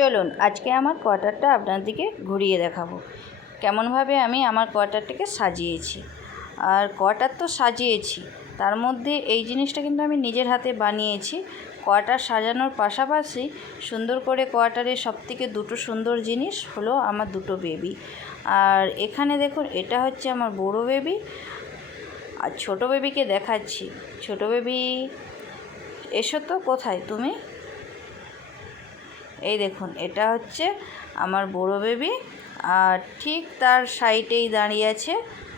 চলুন আজকে আমার কোয়ার্টারটা আপনাদেরকে ঘুরিয়ে দেখাবো। কেমনভাবে আমি আমার কোয়ার্টারটাকে সাজিয়েছি। আর কোয়ার্টার তো সাজিয়েছি, তার মধ্যে এই জিনিসটা কিন্তু আমি নিজের হাতে বানিয়েছি। কোয়ার্টার সাজানোর পাশাপাশি সুন্দর করে কোয়ার্টারের সবথেকে দুটো সুন্দর জিনিস হলো আমার দুটো বেবি। আর এখানে দেখুন, এটা হচ্ছে আমার বড় বেবি। আর ছোট বেবিকে দেখাচ্ছি। ছোট বেবি, এসো তো কোথায় তুমি? এই দেখুন, এটা হচ্ছে আমার বড় বেবি আর ঠিক তার সাইডেই দাঁড়িয়ে আছে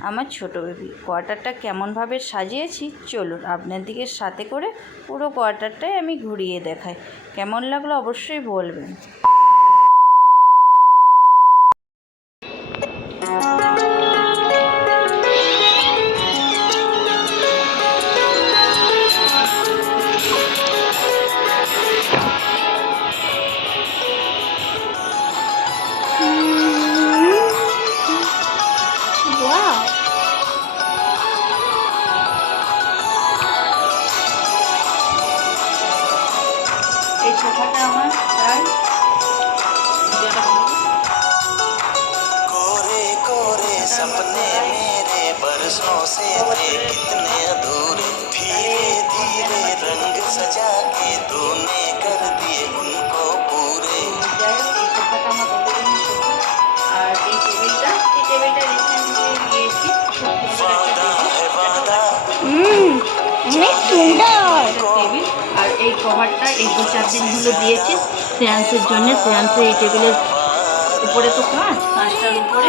আমার ছোট বেবি কোয়ার্টারটা কেমনভাবে সাজিয়েছি, চলুন আপনার দিকে সাথে করে পুরো কোয়ার্টারটাই আমি ঘুরিয়ে দেখাই। কেমন লাগল অবশ্যই বলবেন। सपने मेरे बरसों से थे कितने अधूरे धीरे धीरे रंग सजा के तूने कर दिए उनको पूरे যাই হোক এই সোফাটা আমার কতদিন সোফা আর এই টেবিলটা এই টেবিলটা রিসেন্টলি নিয়েছি খুব সুন্দর একটা वादा है वादा হুম অনেক সুন্দর টেবিল আর এই কভারটা এই দু চার দিন হলো দিয়েছি সেয়ান্সের জন্য সেয়ান্সে এই টেবিলের উপরে তো কাঁচ কাঁচটার উপরে।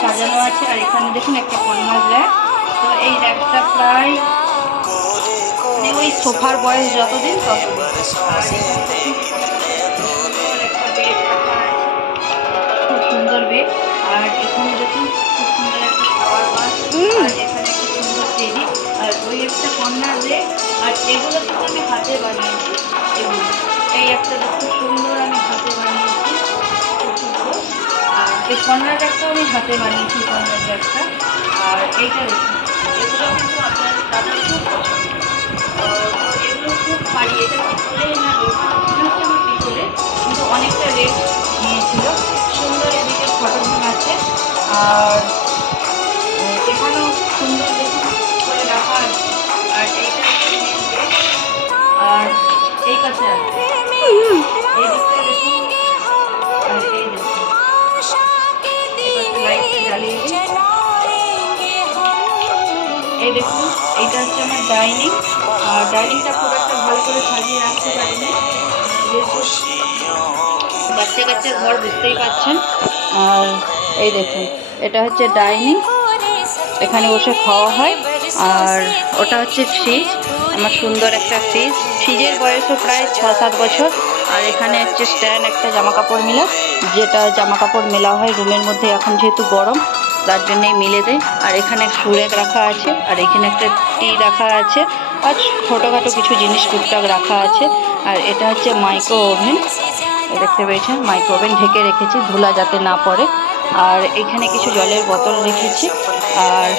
সাজানো আছে আর এখানে দেখুন একটা কর্নার র্যাক তো এই র্যাকটা প্রায় আপনি ওই সোফার বয়স যতদিন ততদিন। খুব সুন্দর বেড আর এখানে দেখুন খুব সুন্দর একটা খাবার বাস খুব সুন্দর টেডি আর ওই একটা কর্নার রেক আর এগুলো তো আমি হাতে বানিয়েছি। এগুলো এই একটা খুব সুন্দর আমি হাতে বানিয়েছি। খুব আর এই কর্নার র্যাকটাও আমি হাতে বানিয়েছি কর্নার র্যাকটা আর এইটা দেখুন। আমার ডাইনিং। আর ডাইনিংটা খুব একটা ভালো করে সাজিয়ে রাখতে পারিনি। বাচ্চা কাচ্চার ঘর বুঝতেই পারছেন আর এই দেখুন, এটা হচ্ছে ডাইনিং। এখানে বসে খাওয়া হয়। আর ওটা হচ্ছে ফ্রিজ। আমার সুন্দর একটা ফ্রিজ। ফ্রিজের বয়সও প্রায় ছ সাত বছর। আর এখানে হচ্ছে স্ট্যান্ড একটা জামা কাপড় মেলা যেটা জামা কাপড় মেলা হয় রুমের মধ্যে। এখন যেহেতু গরম তার জন্যই মিলে দেয় আর এখানে সুরেক রাখা আছে, আর এখানে একটা টি রাখা আছে, আর ছোটোখাটো কিছু জিনিস টুকটাক রাখা আছে। আর এটা হচ্ছে মাইক্রো ওভেন। দেখতে পেয়েছেন, মাইক্রো ওভেন ঢেকে রেখেছি, ধুলা যাতে না পড়ে। আর এখানে কিছু জলের বোতল রেখেছি, আর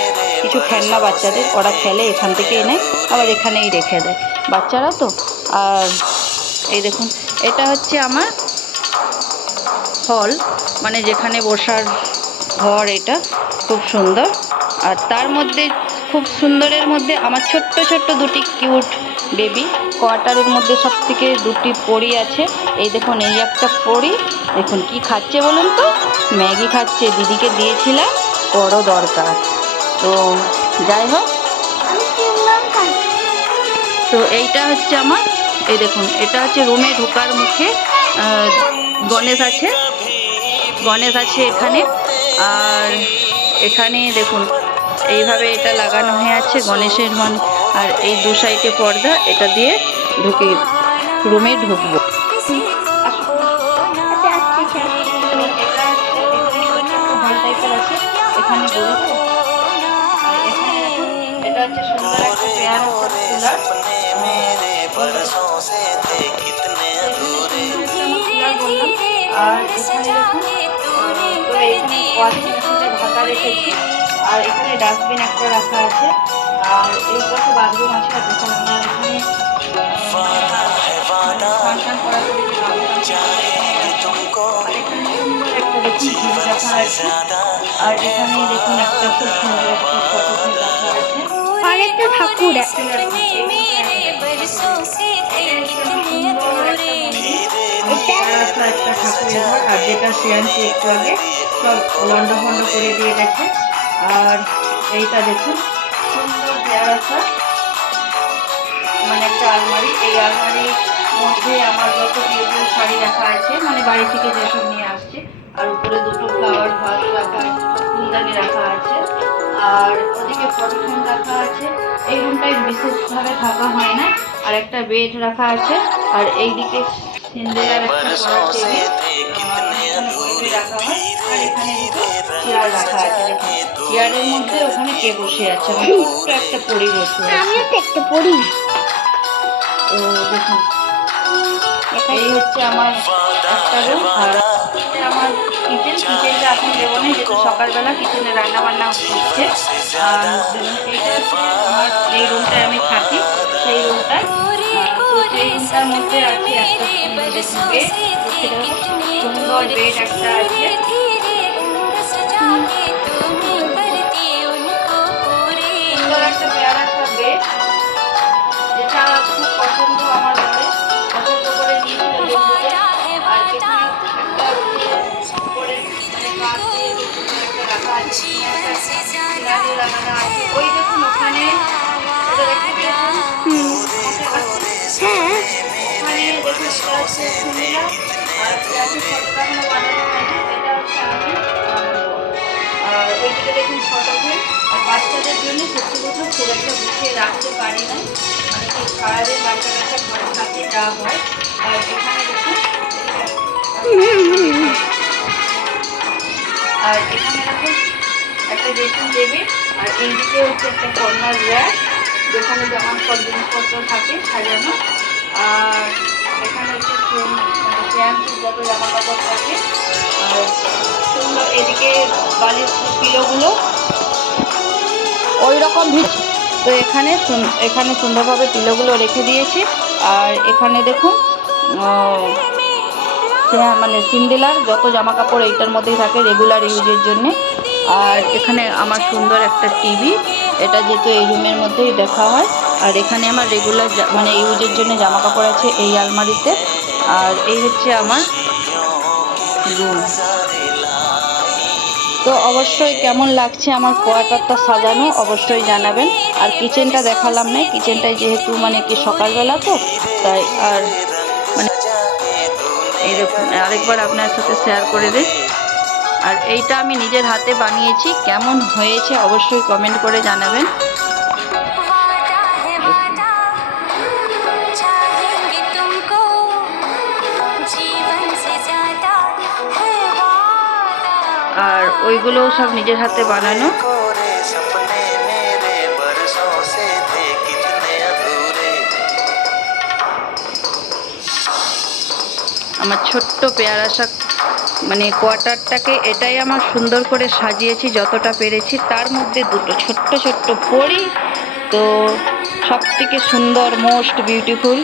কিছু খেলনা বাচ্চাদের, ওরা খেলে এখান থেকে এনে আবার এখানেই রেখে দেয় বাচ্চারা তো। আর এই দেখুন, এটা হচ্ছে আমার হল মানে যেখানে বসার ঘর এটা, খুব সুন্দর। আর তার মধ্যে, খুব সুন্দরের মধ্যে আমার ছোট্ট ছোট্ট দুটি কিউট বেবি। কোয়ার্টারের মধ্যে সব থেকে দুটি পরি আছে। এই দেখুন, এই একটা পরি। দেখুন, কি খাচ্ছে বলুন তো? ম্যাগি খাচ্ছে, দিদিকে দিয়েছিলাম, বড় দরকার। তো যাই হোক। তো এইটা হচ্ছে আমার, এই দেখুন, এটা হচ্ছে রুমে ঢোকার মুখে গণেশ আছে। গণেশ আছে এখানে। আর এখানে দেখুন, এইভাবে এটা লাগানো হয়ে আছে গণেশের মন। আর এই দু সাইডে পর্দা, এটা দিয়ে ঢুকে, রুমে ঢুকবো। আর এখানে আর এখানে ডাস্টবিন একটা রাখা আছে। আর এই পাশে বাথরুম আছে আর যখন দেখুন একটা ঠাকুর একটা একটা ঠাকুরের ঘর আর যেটা শ্রেয়াংশী একটু আগে, সব লন্ড ফন্ড করে দিয়ে গেছে। আর এইটা দেখুন, সুন্দর পেয়ারাটা মানে একটা আলমারি। এই আলমারির মধ্যে আমার যত বিউটিফুল শাড়ি রাখা আছে মানে বাড়ি থেকে যেসব নিয়ে আসছে, আর উপরে দুটো ফ্লাওয়ার ভাস রাখা ফুলদানি রাখা আছে। আর ওদিকে ফটো রাখা আছে। এই রুমটায় বিশেষভাবে থাকা হয় না। আর একটা বেড রাখা আছে। আর এইদিকে बरसों পড়ার से টেবিল थे कितने अधूरे রাখা হয় আর এখানে দুটো धीरे চেয়ার रंग রাখা আছে सजा দেখুন के दो চেয়ারের মধ্যে ওখানে কে বসে আছে আমার ছোট্ট একটা পরিবেশ রয়েছে আমিও তো একটা পড়ি তো দেখুন এই হচ্ছে আমার একটা রুম আর এটা আমার কিচেন কিচেনটা এখন দেবো না যেহেতু সকালবেলা কিচেনে রান্না বান্না হচ্ছে আর এইটা হচ্ছে আমার এই রুমটায় আমি থাকি সেই রুমটায় রুমটার মধ্যে রাখা একটা ওই দেখুন ওখানে দেখতে পেয়েছেন হ্যাঁ আর আমি আর দেখুন বাচ্চাদের জন্য সত্যি কথা খুব একটা গুছিয়ে রাখতে পারি না বাচ্চা কাচ্চা ঘরে থাকে যা হয় আর এখানে এখানে দেখুন একটা আর হচ্ছে একটা কর্নার র্যাক। যেখানে যেমন সব জিনিসপত্র থাকে সাজানো, আর এখানে হচ্ছে যত জামা কাপড় থাকে, আর সুন্দর এদিকে বালির পিলোগুলো। ওই রকম তো এখানে এখানে সুন্দরভাবে পিলোগুলো রেখে দিয়েছি। আর এখানে দেখুন মানে সিন্দেলার যত জামা কাপড় এইটার মধ্যেই থাকে রেগুলার ইউজের জন্য। আর এখানে আমার সুন্দর একটা টিভি। এটা যেহেতু এই রুমের মধ্যেই দেখা হয়। আর এখানে আমার রেগুলার মানে ইউজের জন্য জামা কাপড় আছে এই আলমারিতে। আর এই হচ্ছে আমার রুম তো অবশ্যই কেমন লাগছে আমার কোয়ার্টারটা সাজানো অবশ্যই জানাবেন। আর কিচেনটা দেখালাম না কিচেনটায় যেহেতু মানে কি সকালবেলা তো, তাই আর মানে এইরকম আরেকবার আপনার সাথে শেয়ার করে দিই। আর এইটা আমি নিজের হাতে বানিয়েছি। কেমন হয়েছে অবশ্যই কমেন্ট করে জানাবেন। আর ওইগুলো সব নিজের হাতে বানানো। আমার ছোট্ট পেয়ারা শাক মানে কোয়ার্টারটাকে এটাই আমার সুন্দর করে সাজিয়েছি যতটা পেরেছি। তার মধ্যে দুটো ছোট্ট ছোট্ট পরি। তো সব থেকে সুন্দর, মোস্ট বিউটিফুল